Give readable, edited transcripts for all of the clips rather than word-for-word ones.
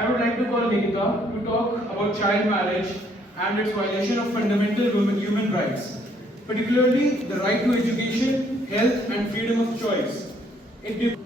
I would like to call Nikita to talk about child marriage and its violation of fundamental human rights, particularly the right to education, health, and freedom of choice. It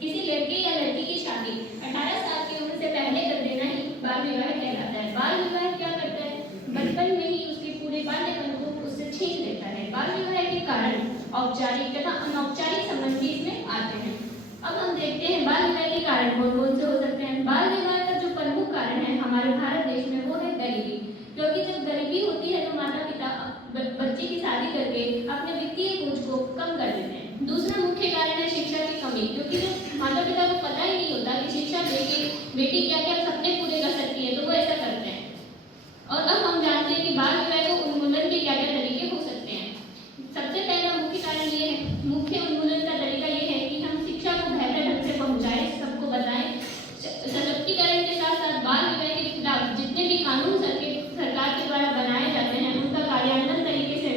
किसी लड़के या लड़की की शादी 18 साल की उम्र से पहले कर देना ही बाल विवाह कहलाता है। बाल विवाह क्या करता है? बचपन में ही उसके पूरे बाल्यपन को उससे छीन लेता है। बाल विवाह के कारण औपचारिक तथा अनौपचारिक संबंध भी इसमें आते हैं। अब हम देखते हैं बाल विवाह के कारण कौन कौन से हो सकते हैं। बाल विवाह का जो प्रमुख कारण है हमारे भारत देश में वो है गरीबी, क्योंकि जब गरीबी होती है तो माता पिता बच्चे की शादी करके अपने वित्तीय बोझ को कम कर देते हैं। दूसरा मुख्य कारण है शिक्षा की कमी, क्योंकि जो माता पिता को पता ही नहीं होता कि शिक्षा देके बेटी क्या क्या सपने पूरे कर सकती है, तो वो ऐसा करते हैं। और अब हम जानते हैं कि बाल विवाह को उन्मूलन के क्या क्या तरीके हो सकते हैं। सबसे पहला मुख्य कारण ये है, मुख्य उन्मूलन का तरीका ये है कि हम शिक्षा को बेहतर ढंग से पहुंचाएं, सबको बताएं। सशक्तिकरण के साथ साथ बाल विवाह के खिलाफ जितने भी कानून सरकार के द्वारा बनाए जाते हैं उनका कार्यान्वयन तरीके से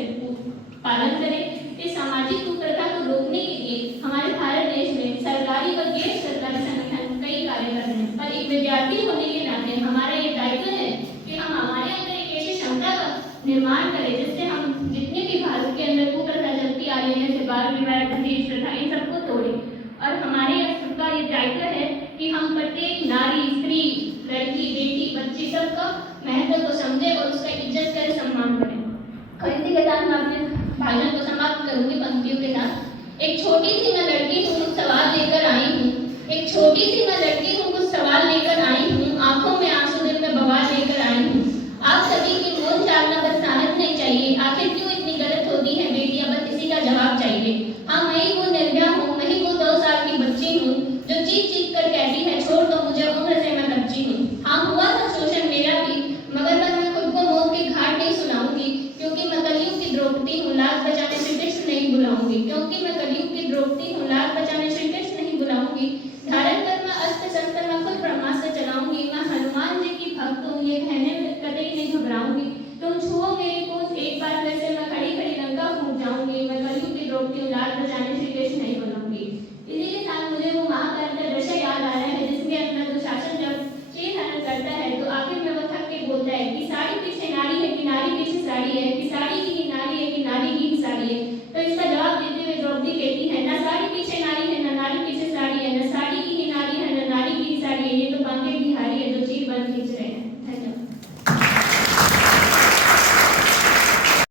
पालन करें। इस सामाजिक कुप्रथा को रोकने के लिए हमारे भारत देश में सरकारी व गैर सरकारी संगठन कई कार्य कर रहे हैं, पर एक विद्यार्थी होने के नाते हमारा ये दायित्व है कि हम हमारे अंदर एक ऐसी क्षमता का निर्माण करें जिससे हम जितने भी भारत के अंदर कुप्रथा चलती आ रही है, जैसे बाल विवाह, दहेज प्रथा, इन सबको तोड़ें। और हमारे सबका ये दायित्व है कि हम प्रत्येक नारी, स्त्री, लड़की, बेटी, बच्ची सबका महत्व को समझें और उसका इज्जत करें, सम्मान करें। और इसी के साथ मैं अपने भाषण को समाप्त करूंगी पंक्तियों के साथ। एक छोटी सी मैं लड़की हूँ, सवाल लेकर आई हूँ। एक छोटी सी मैं लड़की हूँ,